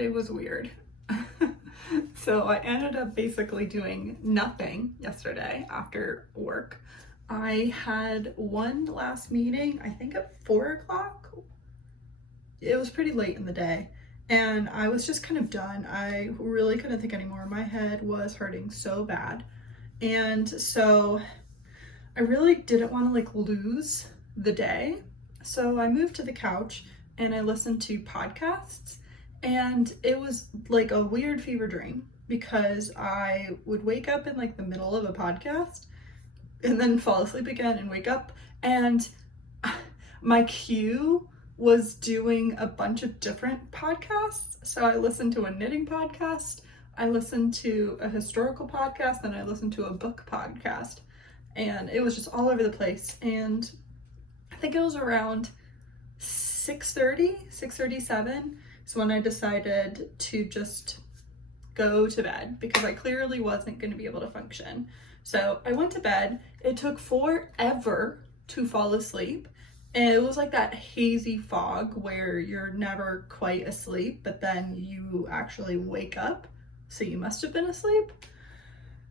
yesterday was weird. So I ended up basically doing nothing yesterday after work. I had one last meeting, I think at 4 o'clock. It was pretty late in the day and I was just kind of done. I really couldn't think anymore. My head was hurting so bad. And so I really didn't want to like lose the day. So I moved to the couch and I listened to podcasts, and it was like a weird fever dream because I would wake up in like the middle of a podcast and then fall asleep again and wake up, and my queue was doing a bunch of different podcasts. So I listened to a knitting podcast, I listened to a historical podcast, and I listened to a book podcast, and it was just all over the place. And I think it was around 6:37 is when I decided to just go to bed because I clearly wasn't going to be able to function. So I went to bed. It took forever to fall asleep. And it was like that hazy fog where you're never quite asleep, but then you actually wake up. So you must have been asleep.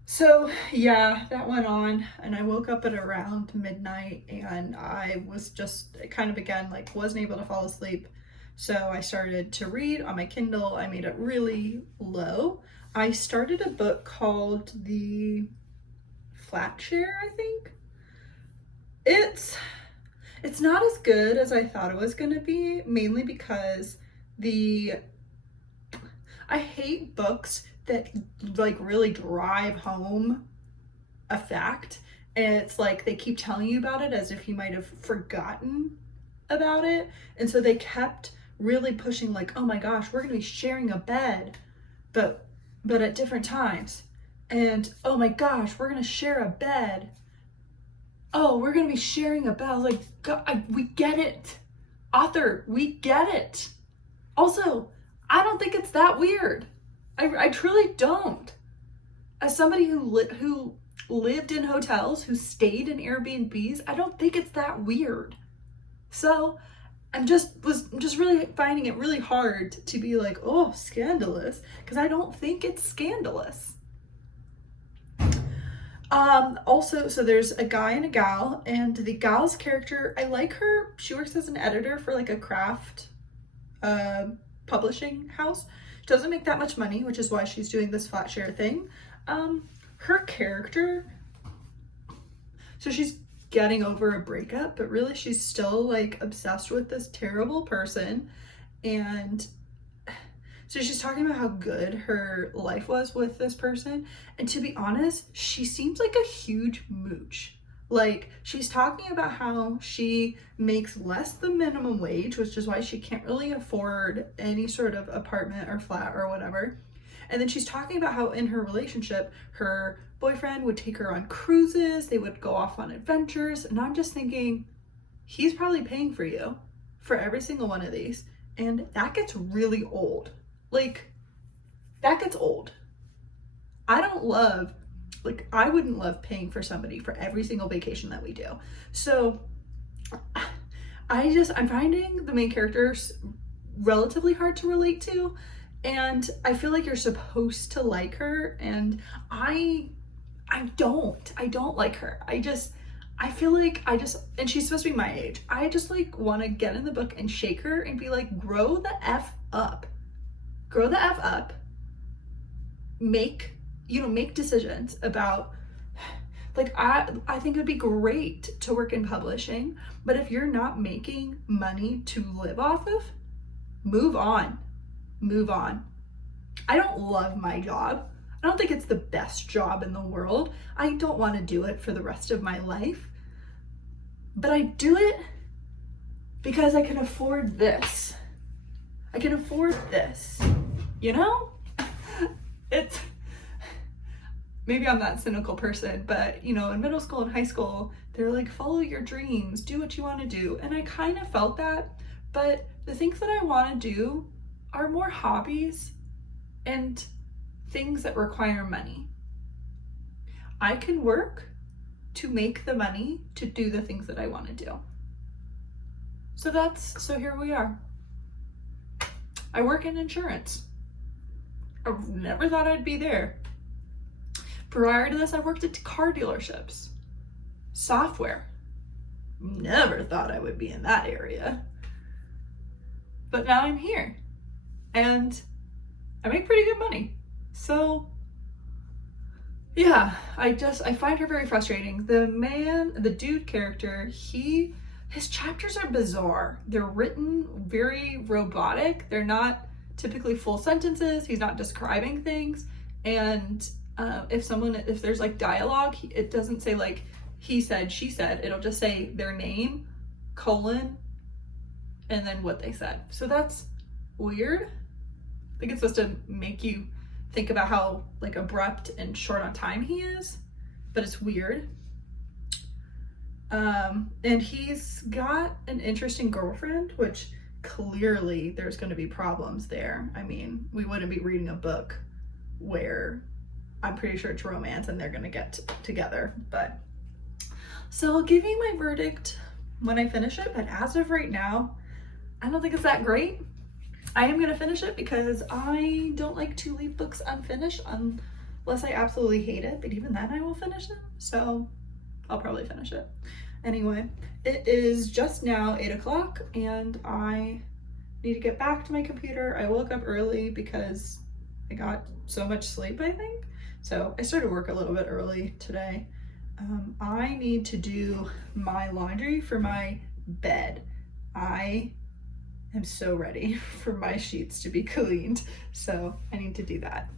So yeah, that went on, and I woke up at around midnight, and I was just kind of again like wasn't able to fall asleep. So I started to read on my Kindle. I made it really low. I started a book called The Flat Share, I think. It's not as good as I thought it was going to be, mainly because I hate books that like really drive home a fact, and it's like they keep telling you about it as if you might have forgotten about it. And so they kept really pushing like, oh my gosh, we're gonna be sharing a bed, but at different times. And oh my gosh, we're gonna share a bed. Oh, we're gonna be sharing a bed. I was like, God, we get it. Author, we get it. Also, I don't think it's that weird. I truly don't. As somebody who lived in hotels, who stayed in Airbnbs, I don't think it's that weird. So I was really finding it really hard to be like, oh, scandalous, because I don't think it's scandalous. Also, so there's a guy and a gal, and the gal's character, I like her. She works as an editor for like a craft publishing house. Doesn't make that much money, which is why she's doing this flat share thing. Her character, so she's getting over a breakup, but really she's still like obsessed with this terrible person. And so she's talking about how good her life was with this person. And to be honest, she seems like a huge mooch. Like, she's talking about how she makes less than minimum wage, which is why she can't really afford any sort of apartment or flat or whatever. And then she's talking about how in her relationship, her boyfriend would take her on cruises, they would go off on adventures. And I'm just thinking, he's probably paying for you for every single one of these. And that gets really old. Like, that gets old. I wouldn't love paying for somebody for every single vacation that we do. So I'm finding the main characters relatively hard to relate to, and I feel like you're supposed to like her, and I don't like her. I feel like and she's supposed to be my age. I just like want to get in the book and shake her and be like, grow the F up. Grow the F up. Make decisions about, like, I think it would be great to work in publishing, but if you're not making money to live off of, move on. I don't love my job. I don't think it's the best job in the world. I don't want to do it for the rest of my life, but I do it because I can afford this. You know? Maybe I'm that cynical person, but in middle school and high school, they're like, follow your dreams, do what you want to do. And I kind of felt that, but the things that I want to do are more hobbies and things that require money. I can work to make the money to do the things that I want to do. So here we are. I work in insurance. I never thought I'd be there. Prior to this, I worked at car dealerships. Software. Never thought I would be in that area. But now I'm here. And I make pretty good money. So yeah, I find her very frustrating. The dude character, his chapters are bizarre. They're written very robotic. They're not typically full sentences. He's not describing things. And if there's like dialogue, it doesn't say like he said, she said. It'll just say their name, colon, and then what they said. So that's weird. I think it's supposed to make you think about how like abrupt and short on time he is, but it's weird. And he's got an interesting girlfriend, which clearly there's going to be problems there. I mean, we wouldn't be reading a book where I'm pretty sure it's romance and they're going to get together. But so I'll give you my verdict when I finish it, but as of right now, I don't think it's that great. I am going to finish it because I don't like to leave books unfinished unless I absolutely hate it, but even then I will finish them, so I'll probably finish it. Anyway, it is just now 8 o'clock and I need to get back to my computer. I woke up early because I got so much sleep, I think. So I started work a little bit early today. I need to do my laundry for my bed. I am so ready for my sheets to be cleaned, so I need to do that.